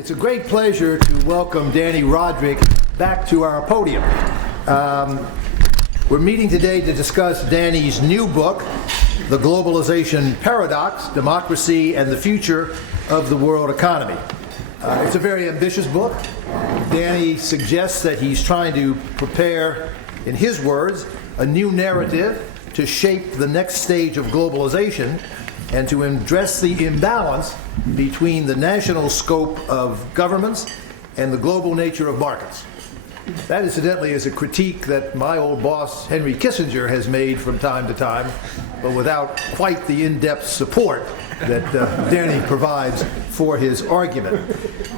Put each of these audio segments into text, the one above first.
It's a great pleasure to welcome Dani Rodrik back to our podium. We're meeting today to discuss Dani's new book, The Globalization Paradox, Democracy and the Future of the World Economy. It's a very ambitious book. Dani suggests that he's trying to prepare, in his words, a new narrative to shape the next stage of globalization and to address the imbalance between the national scope of governments and the global nature of markets. That, incidentally, is a critique that my old boss, Henry Kissinger, has made from time to time, but without quite the in-depth support that Dani provides for his argument.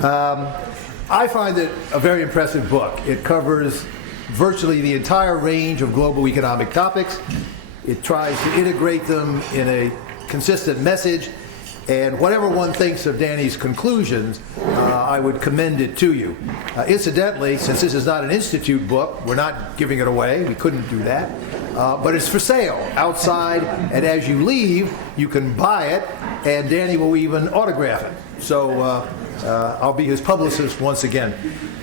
I find it a very impressive book. It covers virtually the entire range of global economic topics. It tries to integrate them in a consistent message, and whatever one thinks of Dani's conclusions, I would commend it to you. Incidentally, since this is not an institute book, we're not giving it away. We couldn't do that. But it's for sale outside, and as you leave, you can buy it, and Dani will even autograph it. So I'll be his publicist once again.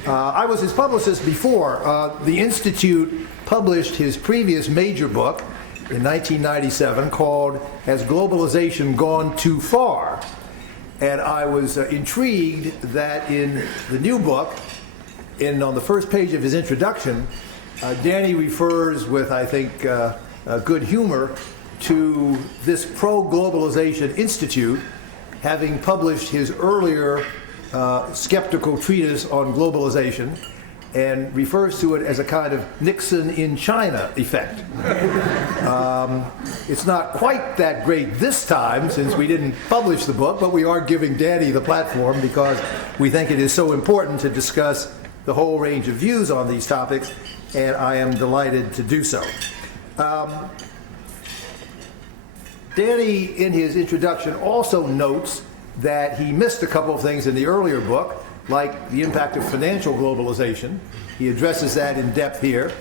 I was his publicist before. The Institute published his previous major book in 1997 called Has Globalization Gone Too Far? And I was intrigued that in the new book, on the first page of his introduction, Dani refers with, I think, good humor to this Pro-Globalization Institute having published his earlier skeptical treatise on globalization, and refers to it as a kind of Nixon in China effect. It's not quite that great this time, since we didn't publish the book, but we are giving Dani the platform because we think it is so important to discuss the whole range of views on these topics, and I am delighted to do so. Dani, in his introduction, also notes that he missed a couple of things in the earlier book, like the impact of financial globalization. He addresses that in depth here.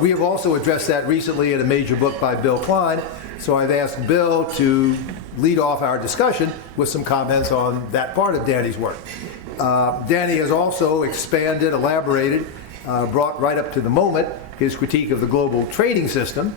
We have also addressed that recently in a major book by Bill Klein, so I've asked Bill to lead off our discussion with some comments on that part of Dani's work. Dani has also expanded, elaborated, brought right up to the moment his critique of the global trading system.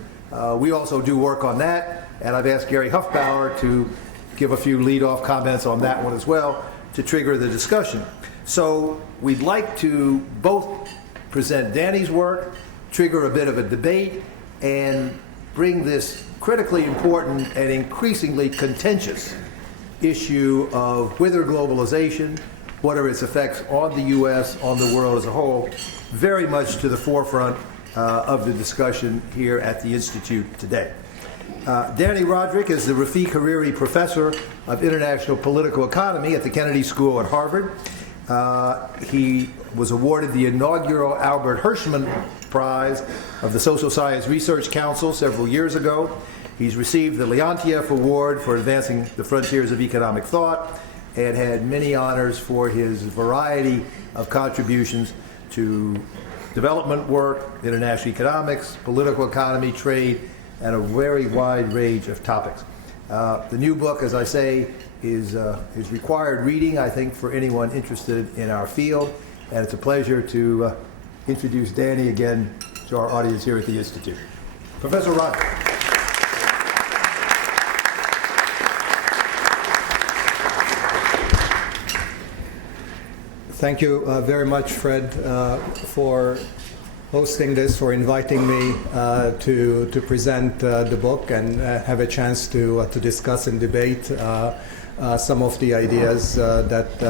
We also do work on that, and I've asked Gary Huffbauer to give a few lead-off comments on that one as well to trigger the discussion. So we'd like to both present Dani's work, trigger a bit of a debate, and bring this critically important and increasingly contentious issue of whether globalization, what are its effects on the U.S., on the world as a whole, very much to the forefront of the discussion here at the Institute today. Dani Rodrik is the Rafiq Hariri Professor of International Political Economy at the Kennedy School at Harvard. He was awarded the inaugural Albert Hirschman Prize of the Social Science Research Council several years ago. He's received the Leontief Award for advancing the frontiers of economic thought and had many honors for his variety of contributions to development work, international economics, political economy, trade, and a very wide range of topics. The new book, as I say, is required reading, I think, for anyone interested in our field, and it's a pleasure to introduce Dani again to our audience here at the Institute. Professor Rodrik. Thank you very much, Fred, for hosting this, for inviting me to present the book and have a chance to discuss and debate some of the ideas that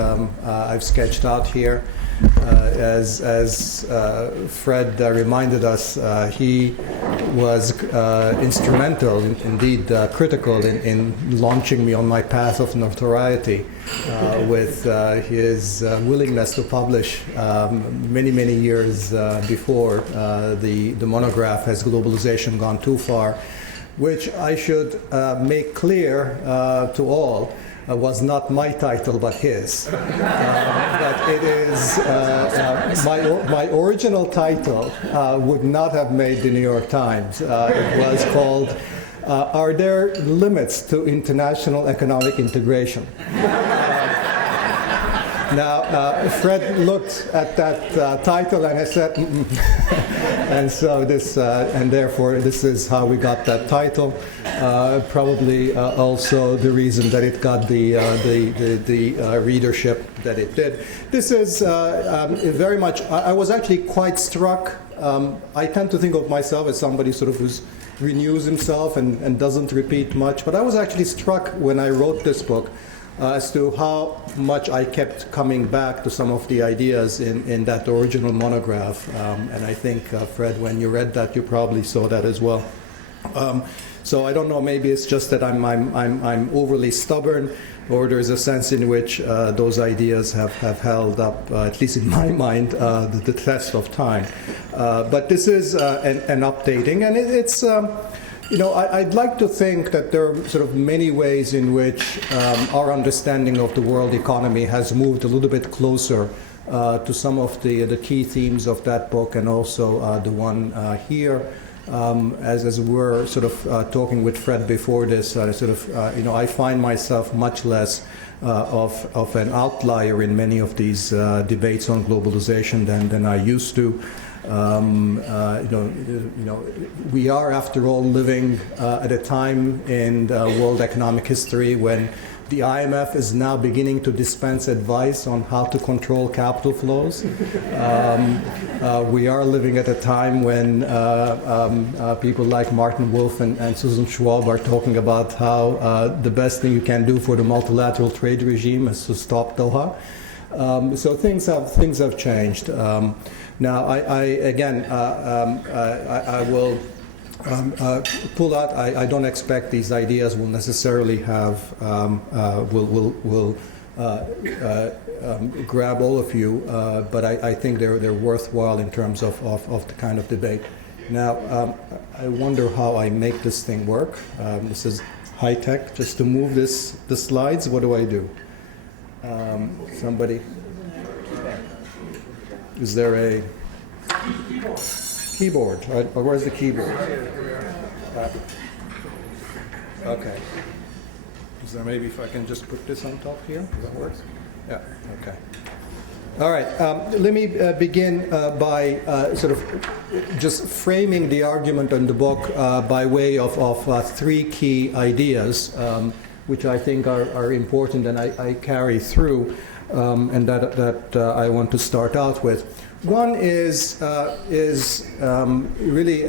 I've sketched out here. As Fred reminded us, he was instrumental, indeed critical, in launching me on my path of notoriety with his willingness to publish many years before the monograph Has Globalization Gone Too Far, which I should make clear to all was not my title but his. But it is my original title would not have made the New York Times. It was called Are There Limits to International Economic Integration? Now, Fred looked at that title and I said, and so this, and therefore this is how we got that title. Probably also the reason that it got the readership that it did. This is very much. I was actually quite struck. I tend to think of myself as somebody sort of who's renews himself and doesn't repeat much. But I was actually struck when I wrote this book as to how much I kept coming back to some of the ideas in that original monograph. And I think, Fred, when you read that, you probably saw that as well. So I don't know, maybe it's just that I'm overly stubborn, or there's a sense in which those ideas have held up, at least in my mind, the test of time. But this is an updating, and it's, I'd like to think that there are sort of many ways in which our understanding of the world economy has moved a little bit closer to some of the key themes of that book, and also the one here. As we're sort of talking with Fred before this, I find myself much less of an outlier in many of these debates on globalization than I used to. We are, after all, living at a time in world economic history when the IMF is now beginning to dispense advice on how to control capital flows. We are living at a time when people like Martin Wolf and Susan Schwab are talking about how the best thing you can do for the multilateral trade regime is to stop Doha. So things have changed. Now, I will pull out. I don't expect these ideas will necessarily have will grab all of you, but I think they're worthwhile in terms of the kind of debate. Now, I wonder how I make this thing work. This is high tech. Just to move the slides, what do I do? Somebody. Is there a keyboard? Or where's the keyboard? Okay. Is there maybe if I can just put this on top here? Does that work? Yeah. Okay. All right. Let me begin by sort of just framing the argument in the book by way of three key ideas, which I think are important and I carry through, and that I want to start out with. One is really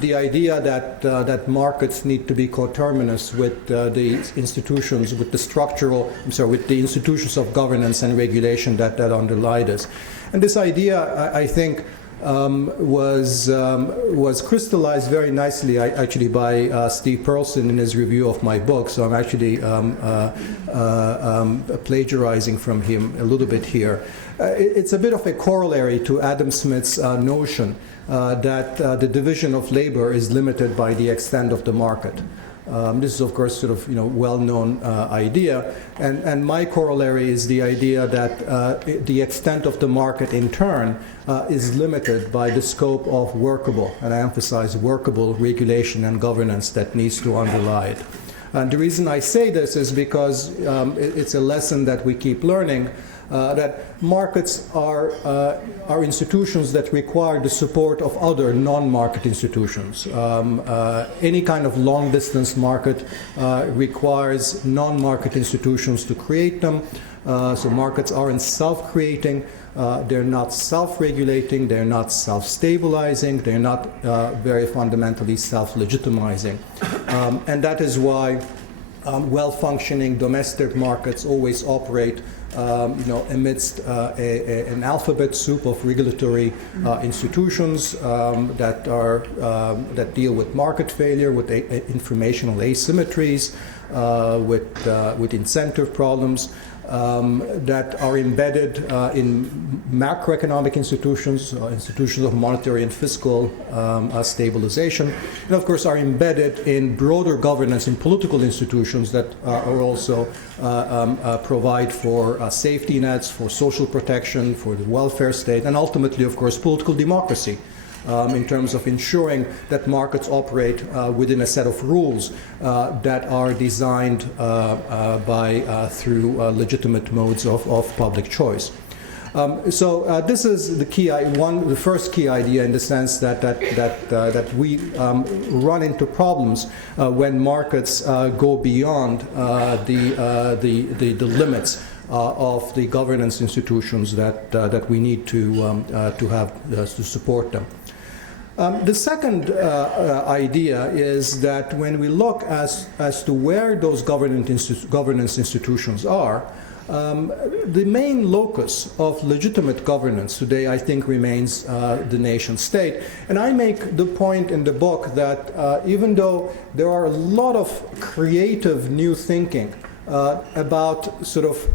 the idea that markets need to be coterminous with the institutions, with the institutions of governance and regulation that underlie this. And this idea, I think, was crystallized very nicely, actually, by Steve Perlson in his review of my book. So I'm actually plagiarizing from him a little bit here. It's a bit of a corollary to Adam Smith's notion that the division of labor is limited by the extent of the market. This is, of course, sort of well-known idea, and my corollary is the idea that the extent of the market, in turn, is limited by the scope of workable, and I emphasize workable, regulation and governance that needs to underlie it. And the reason I say this is because it's a lesson that we keep learning. That markets are institutions that require the support of other non-market institutions. Any kind of long-distance market requires non-market institutions to create them. So markets aren't self-creating, they're not self-regulating, they're not self-stabilizing, they're not very fundamentally self-legitimizing. And that is why well-functioning domestic markets always operate amidst an alphabet soup of regulatory institutions that deal with market failure, with informational asymmetries, with incentive problems, that are embedded in macroeconomic institutions, institutions of monetary and fiscal stabilization, and of course are embedded in broader governance in political institutions that are also provide for safety nets, for social protection, for the welfare state, and ultimately, of course, political democracy. in terms of ensuring that markets operate within a set of rules that are designed through legitimate modes of public choice. So this is the first key idea, in the sense that we run into problems when markets go beyond the limits of the governance institutions that we need to have to support them. The second idea is that when we look as to where those governance institutions are, the main locus of legitimate governance today, I think, remains the nation state. And I make the point in the book that even though there are a lot of creative new thinking about sort of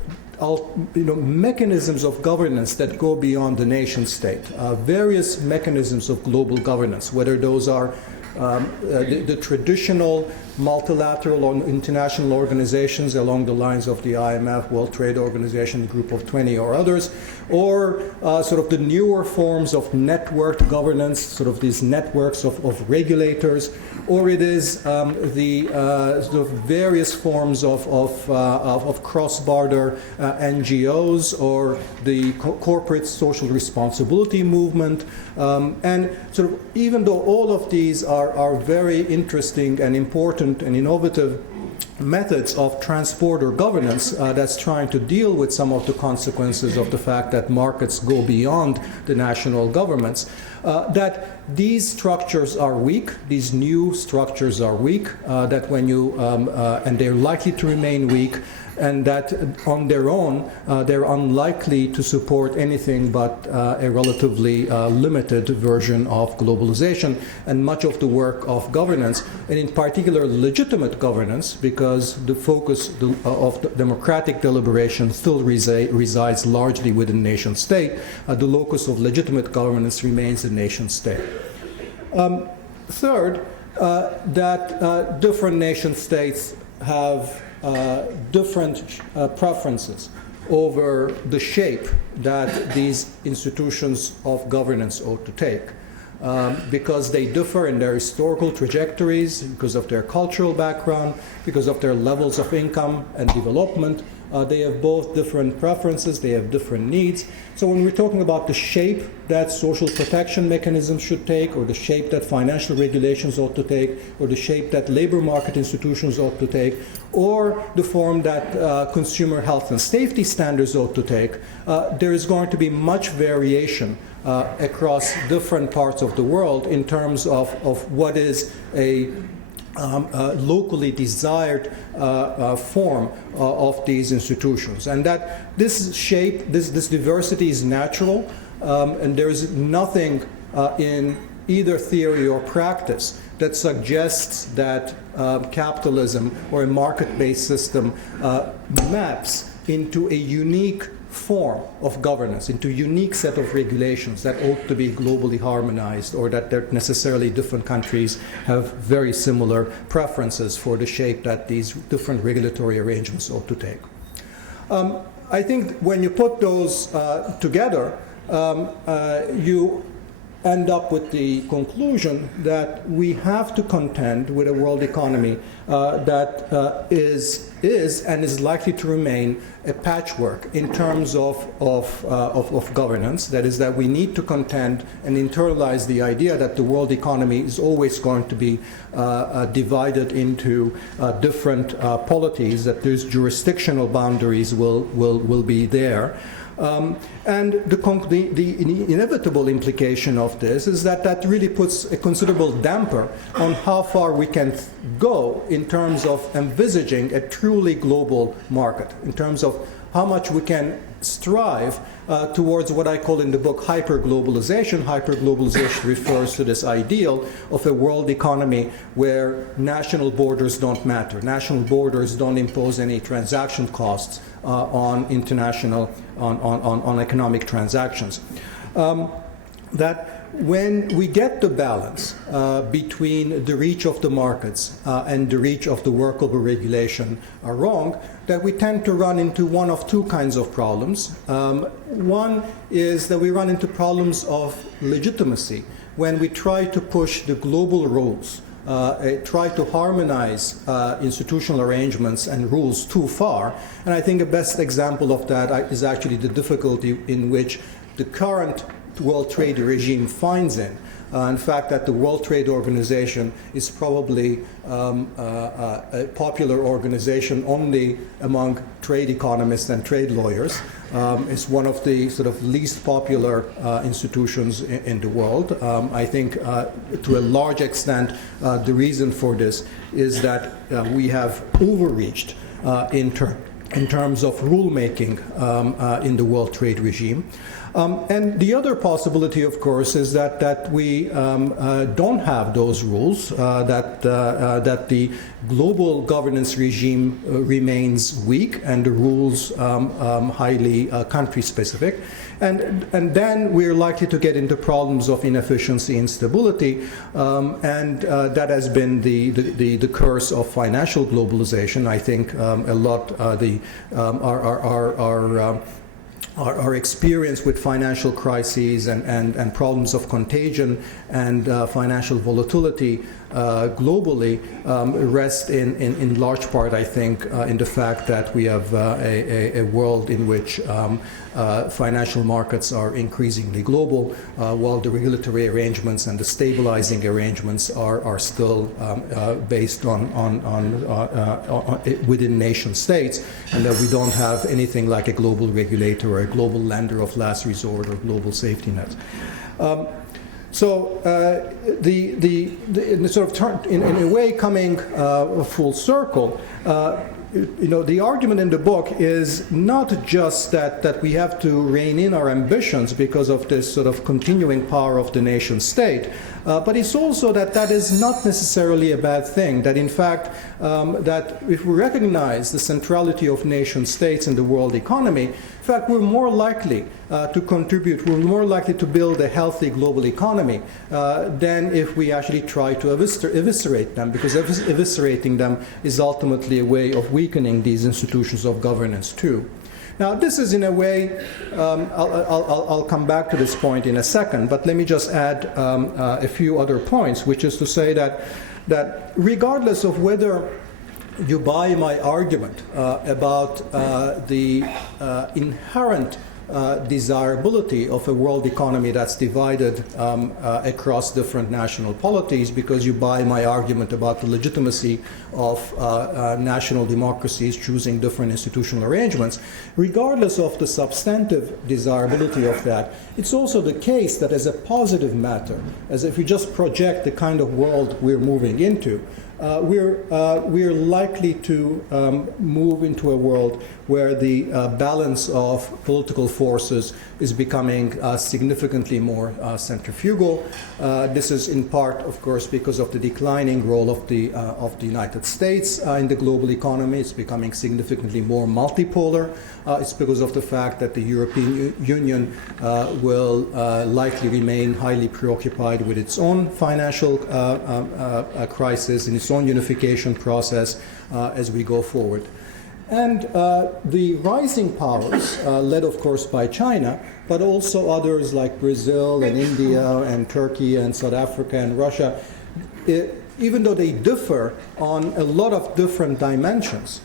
mechanisms of governance that go beyond the nation state, various mechanisms of global governance, whether those are the traditional multilateral or international organizations along the lines of the IMF, World Trade Organization, Group of 20 or others, or sort of the newer forms of networked governance, sort of these networks of regulators, or it is the sort of various forms of cross-border NGOs, or the corporate social responsibility movement. And sort of, even though all of these are very interesting and important and innovative methods of transporter governance that's trying to deal with some of the consequences of the fact that markets go beyond the national governments, that these structures are weak, these new structures are weak, that when you, and they're likely to remain weak, and that on their own, they're unlikely to support anything but a relatively limited version of globalization and much of the work of governance, and in particular legitimate governance, because the focus of the democratic deliberation still resides largely within nation state. The locus of legitimate governance remains the nation state. Third, that different nation states have different preferences over the shape that these institutions of governance ought to take, because they differ in their historical trajectories, because of their cultural background, because of their levels of income and development. They have both different preferences, they have different needs. So when we're talking about the shape that social protection mechanisms should take, or the shape that financial regulations ought to take, or the shape that labor market institutions ought to take, or the form that consumer health and safety standards ought to take, there is going to be much variation across different parts of the world in terms of what is a locally desired form of these institutions, and that this shape, this diversity is natural, and there is nothing in either theory or practice that suggests that capitalism or a market-based system maps into a unique form of governance, into a unique set of regulations that ought to be globally harmonized, or that necessarily different countries have very similar preferences for the shape that these different regulatory arrangements ought to take. I think when you put those together, you end up with the conclusion that we have to contend with a world economy that is and is likely to remain a patchwork in terms of governance. That is, that we need to contend and internalize the idea that the world economy is always going to be divided into different polities, that there's jurisdictional boundaries will be there. And the inevitable implication of this is that really puts a considerable damper on how far we can go in terms of envisaging a truly global market, in terms of how much we can strive towards what I call in the book hyperglobalization. Hyperglobalization refers to this ideal of a world economy where national borders don't matter. National borders don't impose any transaction costs on international, on economic transactions. That when we get the balance between the reach of the markets and the reach of the workable regulation are wrong, that we tend to run into one of two kinds of problems. One is that we run into problems of legitimacy when we try to push the global rules, try to harmonize institutional arrangements and rules too far. And I think a best example of that is actually the difficulty in which the current World Trade regime finds in fact, that the World Trade Organization is probably a popular organization only among trade economists and trade lawyers. It's one of the sort of least popular institutions in the world. I think to a large extent the reason for this is that we have overreached in terms of rulemaking in the World Trade regime. And the other possibility, of course, is that we don't have those rules, that the global governance regime remains weak and the rules highly country-specific. And then we're likely to get into problems of inefficiency, instability, and that has been the curse of financial globalization. I think a lot our experience with financial crises and problems of contagion and financial volatility globally rest in large part, I think, in the fact that we have a world in which financial markets are increasingly global, while the regulatory arrangements and the stabilizing arrangements are still based on within nation states, and that we don't have anything like a global regulator or a global lender of last resort or global safety net. So the sort of in a way coming full circle, the argument in the book is not just that we have to rein in our ambitions because of this sort of continuing power of the nation state, but it's also that is not necessarily a bad thing, that in fact that if we recognize the centrality of nation states in the world economy, in fact we're more likely to contribute, we're more likely to build a healthy global economy than if we actually try to eviscerate them, because eviscerating them is ultimately a way of weakening these institutions of governance too. Now, this is in a way, I'll come back to this point in a second, but let me just add a few other points, which is to say that regardless of whether you buy my argument about the inherent desirability of a world economy that's divided across different national polities, because you buy my argument about the legitimacy of national democracies choosing different institutional arrangements, regardless of the substantive desirability of that, it's also the case that as a positive matter, as if we just project the kind of world we're moving into, we're likely to move into a world where the balance of political forces is becoming significantly more centrifugal. This is in part, of course, because of the declining role of the United States in the global economy. It's becoming significantly more multipolar. It's because of the fact that the European Union will likely remain highly preoccupied with its own financial crisis and its own unification process as we go forward. And the rising powers, led of course by China, but also others like Brazil and India and Turkey and South Africa and Russia, even though they differ on a lot of different dimensions,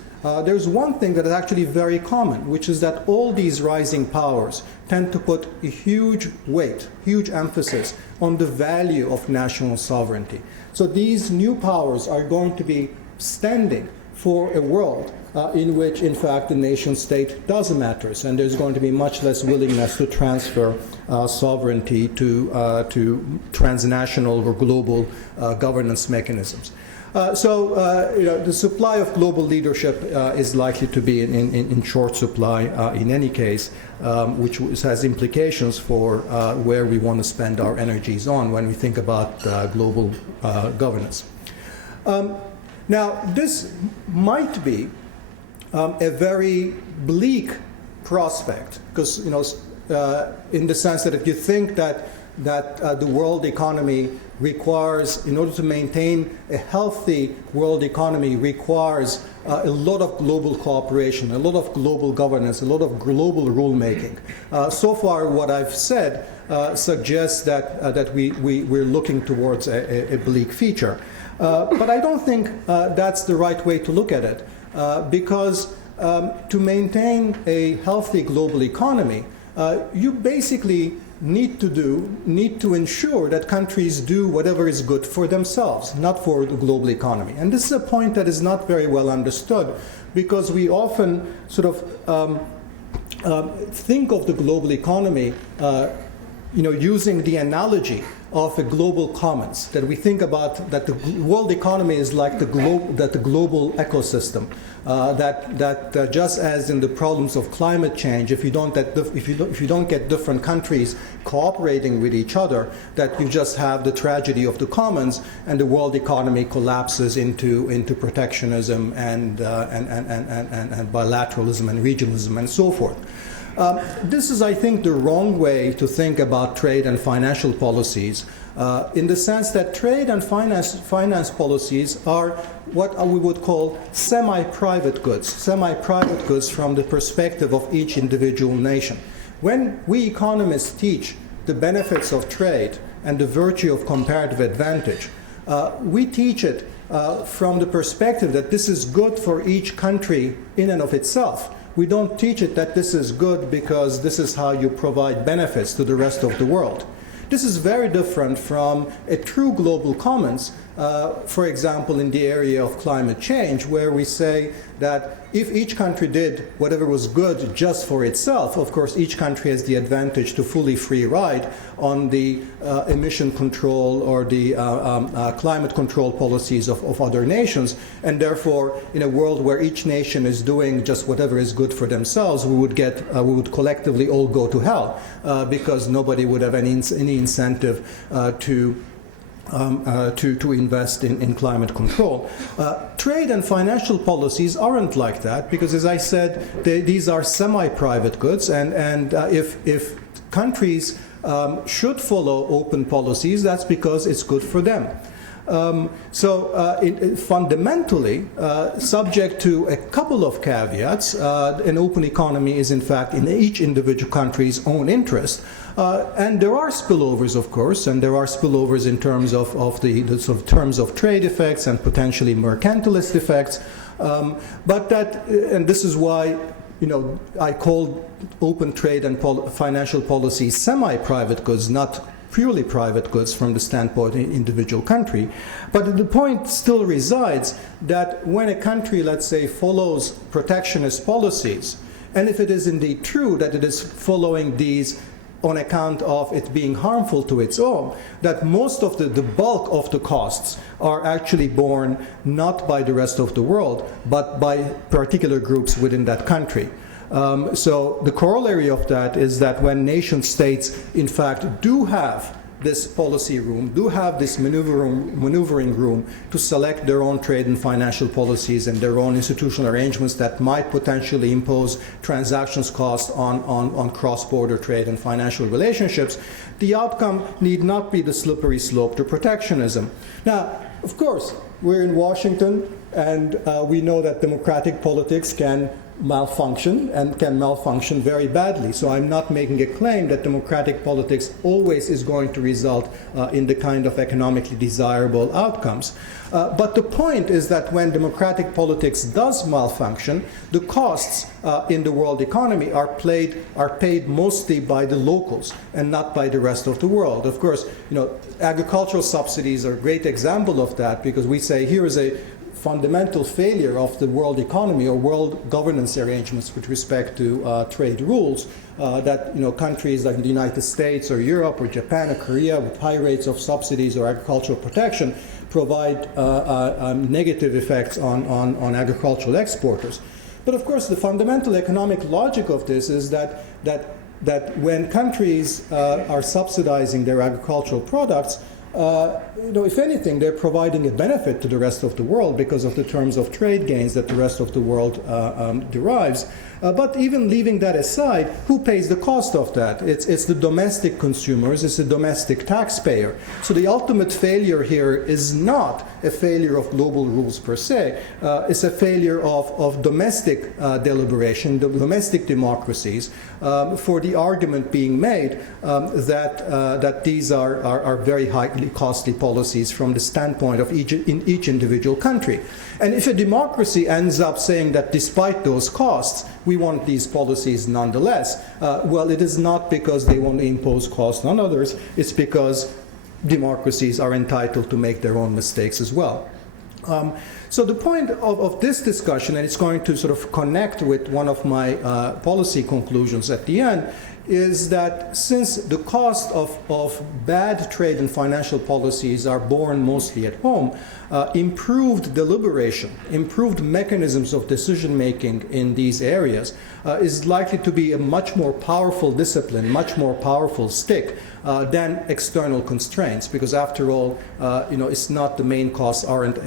there's one thing that is actually very common, which is that all these rising powers tend to put a huge weight, huge emphasis on the value of national sovereignty. So these new powers are going to be standing for a world in which, in fact, the nation state does matter, and there's going to be much less willingness to transfer sovereignty to transnational or global governance mechanisms. The supply of global leadership is likely to be in short supply in any case, which has implications for where we want to spend our energies on when we think about global governance. Now, this might be a very bleak prospect, because in the sense that if you think that the world economy requires, in order to maintain a healthy world economy, requires a lot of global cooperation, a lot of global governance, a lot of global rulemaking. So far, what I've said suggests that we're looking towards a bleak future. But I don't think that's the right way to look at it, because to maintain a healthy global economy, you basically need to ensure that countries do whatever is good for themselves, not for the global economy. And this is a point that is not very well understood, because we often sort of think of the global economy using the analogy of a global commons, that we think about that the world economy is like the global ecosystem, that just as in the problems of climate change, if you don't get different countries cooperating with each other, that you just have the tragedy of the commons, and the world economy collapses into protectionism and bilateralism and regionalism and so forth. This is, I think, the wrong way to think about trade and financial policies, in the sense that trade and finance policies are what we would call semi-private goods from the perspective of each individual nation. When we economists teach the benefits of trade and the virtue of comparative advantage, we teach it from the perspective that this is good for each country in and of itself. We don't teach it that this is good because this is how you provide benefits to the rest of the world. This is very different from a true global commons, for example, in the area of climate change, where we say that if each country did whatever was good just for itself, of course, each country has the advantage to fully free ride on the emission control or the climate control policies of other nations, and therefore, in a world where each nation is doing just whatever is good for themselves, we would collectively all go to hell, because nobody would have any incentive to invest in climate control. Trade and financial policies aren't like that, because, as I said, these are semi-private goods, and if countries should follow open policies, that's because it's good for them. Fundamentally, subject to a couple of caveats, an open economy is in fact in each individual country's own interest. And there are spillovers, of course, and there are spillovers in terms of the sort of terms of trade effects and potentially mercantilist effects. And this is why, I call open trade and financial policy semi-private goods, not purely private goods from the standpoint of an individual country. But the point still resides that when a country, let's say, follows protectionist policies, and if it is indeed true that it is following these on account of it being harmful to its own, that most of the bulk of the costs are actually borne not by the rest of the world, but by particular groups within that country. So the corollary of that is that when nation states, in fact, do have this policy room, do have this maneuvering room to select their own trade and financial policies and their own institutional arrangements that might potentially impose transactions costs on cross-border trade and financial relationships, the outcome need not be the slippery slope to protectionism. Now, of course, we're in Washington, and we know that democratic politics can malfunction, and can malfunction very badly. So I'm not making a claim that democratic politics always is going to result in the kind of economically desirable outcomes. But the point is that when democratic politics does malfunction, the costs in the world economy are paid mostly by the locals and not by the rest of the world. Of course, agricultural subsidies are a great example of that, because we say here is a fundamental failure of the world economy or world governance arrangements with respect to trade rules, that countries like the United States or Europe or Japan or Korea with high rates of subsidies or agricultural protection provide negative effects on agricultural exporters. But of course, the fundamental economic logic of this is that when countries are subsidizing their agricultural products, if anything, they're providing a benefit to the rest of the world because of the terms of trade gains that the rest of the world derives. But even leaving that aside, who pays the cost of that? It's the domestic consumers, it's the domestic taxpayer. So the ultimate failure here is not a failure of global rules per se. It's a failure of domestic deliberation, the domestic democracies, for the argument being made that these are very highly costly policies from the standpoint of each individual country. And if a democracy ends up saying that despite those costs, we want these policies nonetheless, well, it is not because they want to impose costs on others, it's because democracies are entitled to make their own mistakes as well. So the point of this discussion, and it's going to sort of connect with one of my policy conclusions at the end, is that since the cost of bad trade and financial policies are borne mostly at home, improved deliberation, improved mechanisms of decision-making in these areas is likely to be a much more powerful discipline, much more powerful stick than external constraints, because after all, it's not the main costs aren't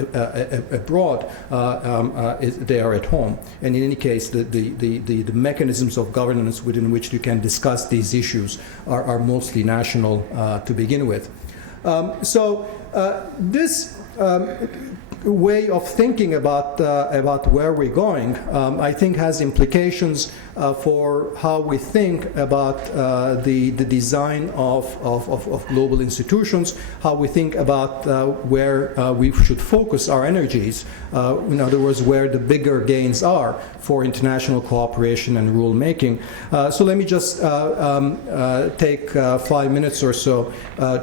abroad, they are at home. And in any case, the mechanisms of governance within which you can discuss these issues are mostly national to begin with. This way of thinking about where we're going, I think, has implications for how we think about the design of global institutions, how we think about where we should focus our energies, in other words, where the bigger gains are for international cooperation and rule making. So let me just take 5 minutes or so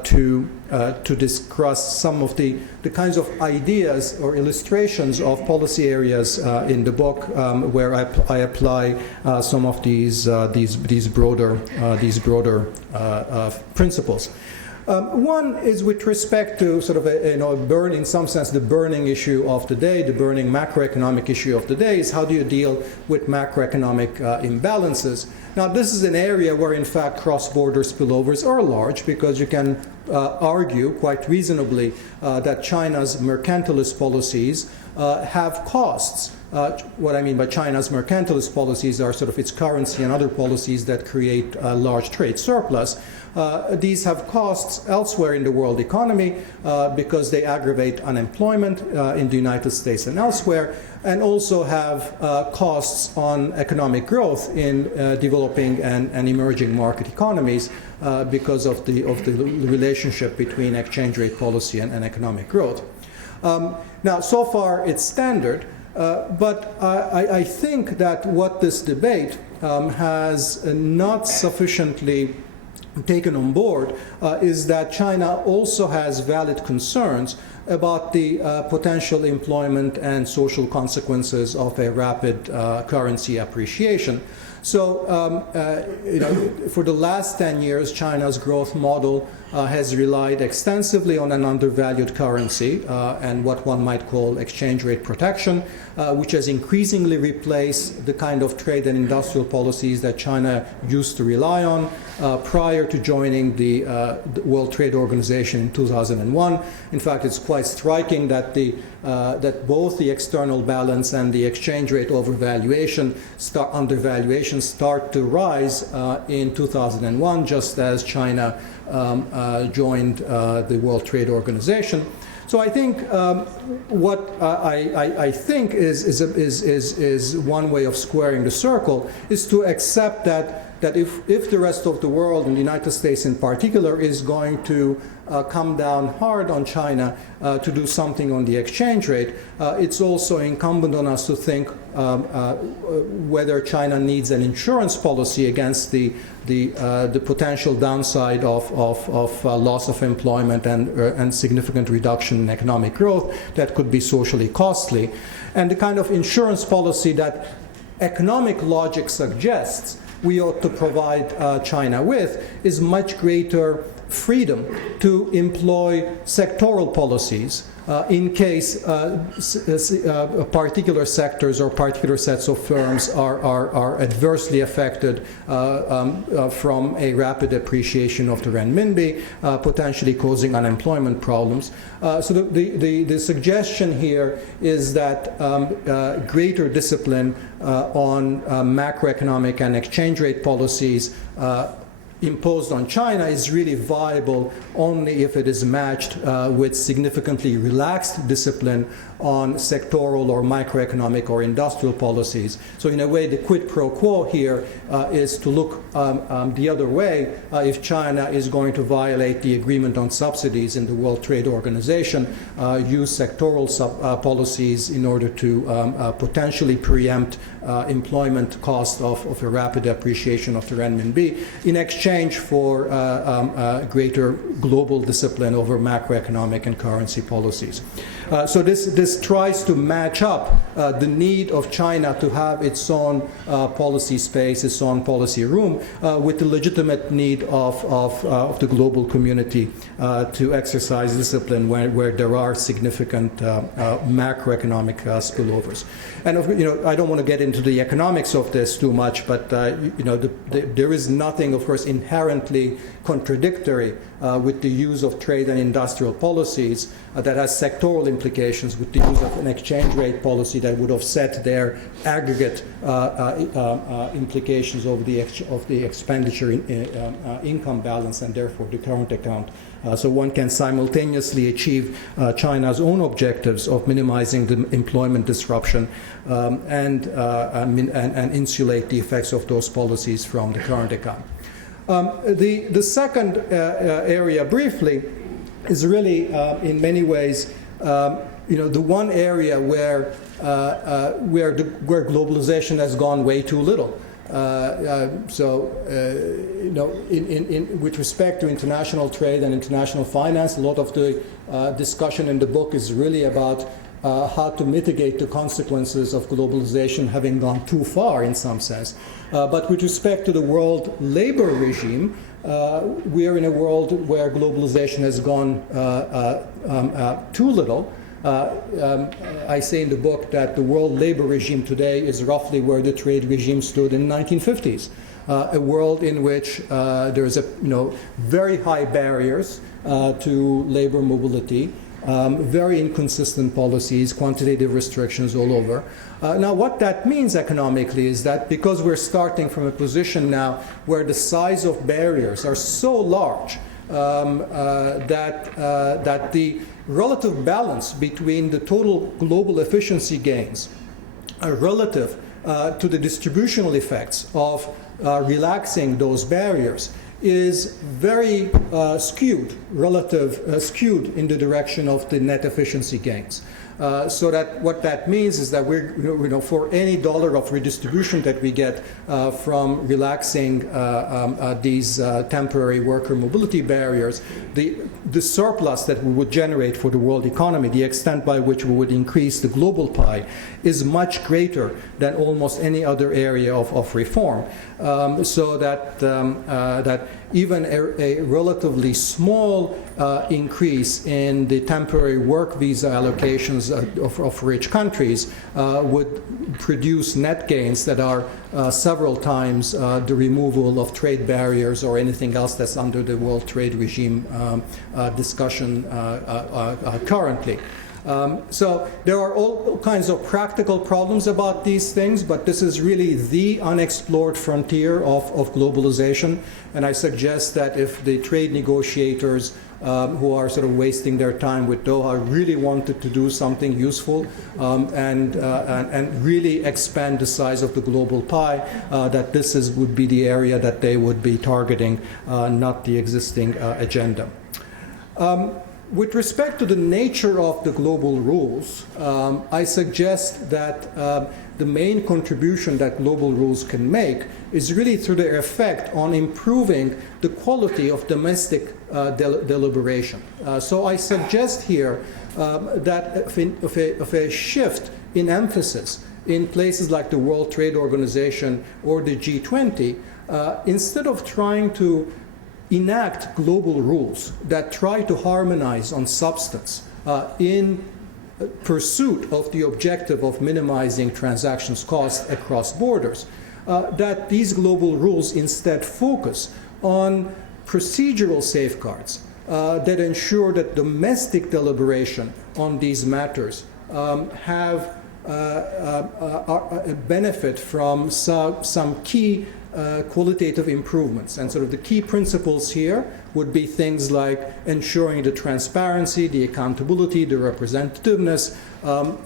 to discuss some of the kinds of ideas or illustrations of policy areas in the book where I apply some of these broader principles. One is with respect to sort of in some sense, the burning issue of the day, the burning macroeconomic issue of the day is how do you deal with macroeconomic imbalances. Now, this is an area where, in fact, cross-border spillovers are large, because you can argue quite reasonably that China's mercantilist policies have costs. What I mean by China's mercantilist policies are sort of its currency and other policies that create a large trade surplus. These have costs elsewhere in the world economy because they aggravate unemployment in the United States and elsewhere, and also have costs on economic growth in developing and emerging market economies because of the relationship between exchange rate policy and economic growth. Now, so far it's standard, but I think that what this debate has not sufficiently taken on board is that China also has valid concerns about the potential employment and social consequences of a rapid currency appreciation. So, for the last 10 years, China's growth model has relied extensively on an undervalued currency and what one might call exchange rate protection, which has increasingly replaced the kind of trade and industrial policies that China used to rely on prior to joining the World Trade Organization in 2001. In fact, it's quite striking that that both the external balance and the exchange rate undervaluation start to rise in 2001, just as China joined the World Trade Organization. So I think what I think is one way of squaring the circle is to accept that if the rest of the world, and the United States in particular, is going to come down hard on China to do something on the exchange rate, it's also incumbent on us to think whether China needs an insurance policy against the potential downside of loss of employment and significant reduction in economic growth that could be socially costly. And the kind of insurance policy that economic logic suggests we ought to provide China with is much greater freedom to employ sectoral policies in case particular sectors or particular sets of firms are adversely affected from a rapid appreciation of the renminbi, potentially causing unemployment problems. So the suggestion here is that greater discipline on macroeconomic and exchange rate policies imposed on China is really viable only if it is matched with significantly relaxed discipline on sectoral or microeconomic or industrial policies. So in a way, the quid pro quo here is to look the other way if China is going to violate the agreement on subsidies in the World Trade Organization, use sectoral policies in order to potentially preempt employment cost of a rapid appreciation of the renminbi in exchange for greater global discipline over macroeconomic and currency policies. So this tries to match up the need of China to have its own policy space, its own policy room, with the legitimate need of the global community to exercise discipline where there are significant macroeconomic spillovers. And I don't want to get into the economics of this too much, but there is nothing, of course, inherently contradictory with the use of trade and industrial policies that has sectoral implications with the use of an exchange rate policy that would offset their aggregate implications of the expenditure income balance and therefore the current account. So one can simultaneously achieve China's own objectives of minimizing the employment disruption and insulate the effects of those policies from the current account. The second area, briefly, is really, in many ways, the one area where globalization has gone way too little. With respect to international trade and international finance, a lot of the discussion in the book is really about how to mitigate the consequences of globalization having gone too far in some sense. But with respect to the world labor regime, we are in a world where globalization has gone too little. I say in the book that the world labor regime today is roughly where the trade regime stood in the 1950s. A world in which there's very high barriers to labor mobility, very inconsistent policies, quantitative restrictions all over. Now, what that means economically is that because we're starting from a position now where the size of barriers are so large that the relative balance between the total global efficiency gains relative to the distributional effects of relaxing those barriers is very skewed in the direction of the net efficiency gains. So that what that means is that we're, for any dollar of redistribution that we get from relaxing these temporary worker mobility barriers, the surplus that we would generate for the world economy, the extent by which we would increase the global pie, is much greater than almost any other area of reform. So that even a relatively small increase in the temporary work visa allocations of rich countries would produce net gains that are several times the removal of trade barriers or anything else that's under the world trade regime discussion currently. So there are all kinds of practical problems about these things, but this is really the unexplored frontier of globalization. And I suggest that if the trade negotiators who are sort of wasting their time with Doha really wanted to do something useful and really expand the size of the global pie, that this would be the area that they would be targeting, not the existing agenda. With respect to the nature of the global rules, I suggest that the main contribution that global rules can make is really through their effect on improving the quality of domestic deliberation. So I suggest here that of a shift in emphasis in places like the World Trade Organization or the G20, instead of trying to enact global rules that try to harmonize on substance in pursuit of the objective of minimizing transactions costs across borders, that these global rules instead focus on procedural safeguards that ensure that domestic deliberation on these matters have benefit from some key qualitative improvements. And sort of the key principles here would be things like ensuring the transparency, the accountability, the representativeness,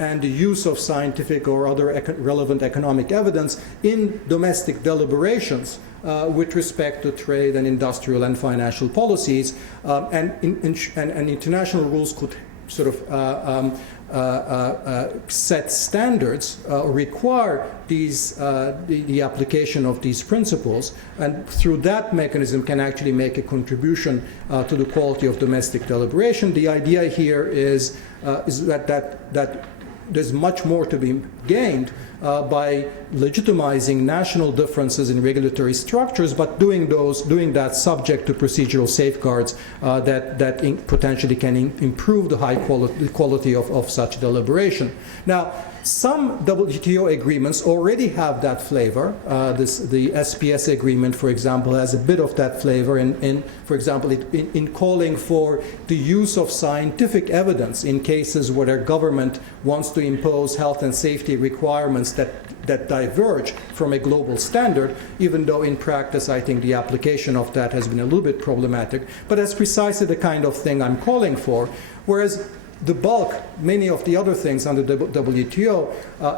and the use of scientific or other relevant economic evidence in domestic deliberations with respect to trade and industrial and financial policies. And international rules could sort of set standards, require these, the application of these principles, and through that mechanism can actually make a contribution to the quality of domestic deliberation. The idea here is that there's much more to be gained by legitimizing national differences in regulatory structures, but doing that subject to procedural safeguards that potentially can improve the quality of such deliberation. Now, some WTO agreements already have that flavor. The SPS agreement, for example, has a bit of that flavor for example, in calling for the use of scientific evidence in cases where a government wants to impose health and safety requirements that diverge from a global standard, even though in practice I think the application of that has been a little bit problematic. But that's precisely the kind of thing I'm calling for, whereas the bulk, many of the other things under the WTO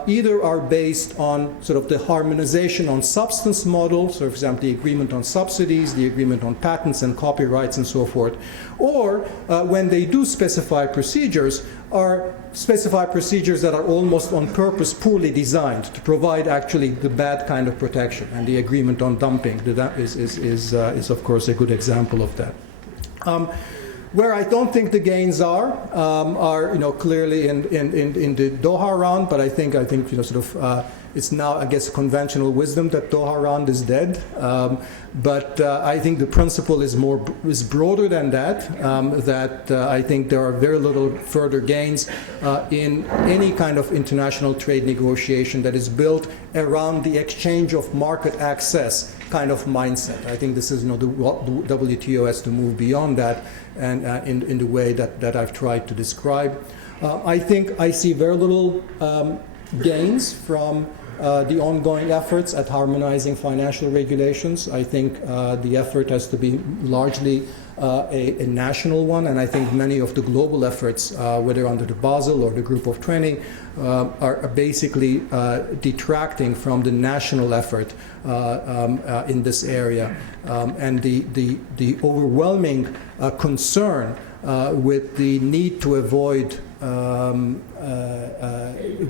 either are based on sort of the harmonization on substance model, so for example the agreement on subsidies, the agreement on patents and copyrights and so forth, or when they do specify procedures, are specify procedures that are almost on purpose poorly designed to provide actually the bad kind of protection. And the agreement on dumping is of course a good example of that. Where I don't think the gains are clearly in the Doha round, but I think it's now, I guess, conventional wisdom that Doha round is dead. But I think the principle is broader than that. I think there are very little further gains in any kind of international trade negotiation that is built around the exchange of market access kind of mindset. I think this is, the WTO has to move beyond that, and in the way that I've tried to describe. I think I see very little gains from the ongoing efforts at harmonizing financial regulations. I think the effort has to be largely a national one, and I think many of the global efforts, whether under the Basel or the Group of 20, are basically detracting from the national effort in this area. And the overwhelming concern with the need to avoid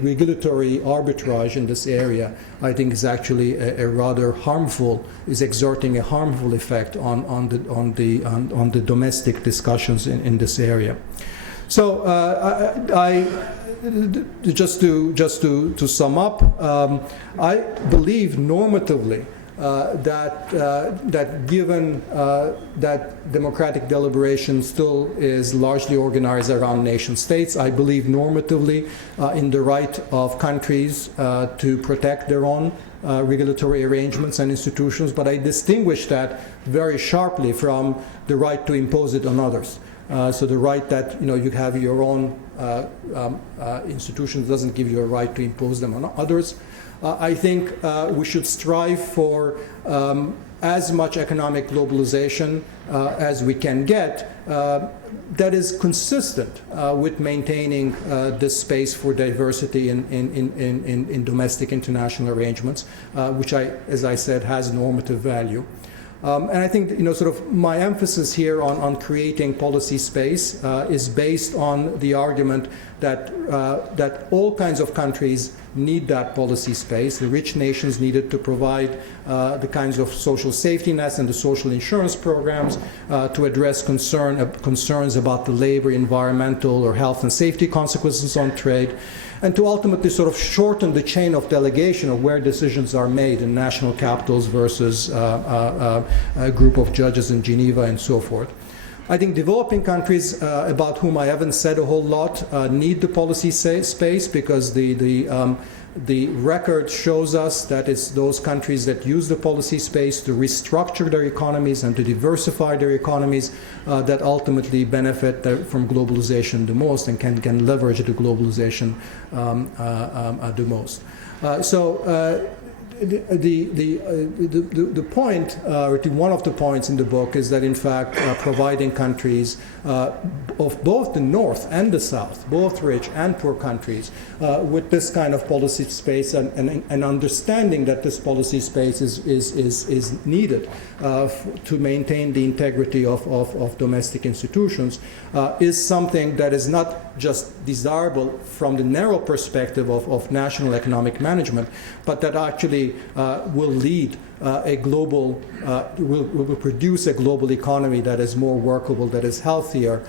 regulatory arbitrage in this area, I think is actually is exerting a harmful effect on the domestic discussions in this area. So just to sum up, I believe normatively that given that democratic deliberation still is largely organized around nation states, I believe normatively in the right of countries to protect their own regulatory arrangements and institutions, but I distinguish that very sharply from the right to impose it on others. So the right that you have your own institutions doesn't give you a right to impose them on others. I think we should strive for as much economic globalization as we can get that is consistent with maintaining this space for diversity in domestic international arrangements, which as I said, has normative value. And I think my emphasis here on creating policy space is based on the argument that all kinds of countries need that policy space. The rich nations need it to provide the kinds of social safety nets and the social insurance programs to address concerns about the labor, environmental, or health and safety consequences on trade, and to ultimately shorten the chain of delegation of where decisions are made in national capitals versus a group of judges in Geneva and so forth. I think developing countries, about whom I haven't said a whole lot, need the policy space, because the record shows us that it's those countries that use the policy space to restructure their economies and to diversify their economies that ultimately benefit from globalization the most and can leverage the globalization the most. The point, or one of the points in the book, is that in fact providing countries of both the North and the South, both rich and poor countries, with this kind of policy space and understanding that this policy space is needed to maintain the integrity of domestic institutions, is something that is not just desirable from the narrow perspective of national economic management, but that actually will lead will produce a global economy that is more workable, that is healthier,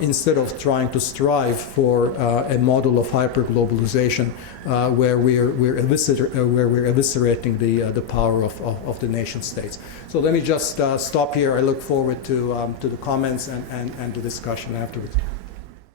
instead of trying to strive for a model of hyperglobalization where we're eviscerating the power of the nation states. So let me just stop here. I look forward to the comments and the discussion afterwards.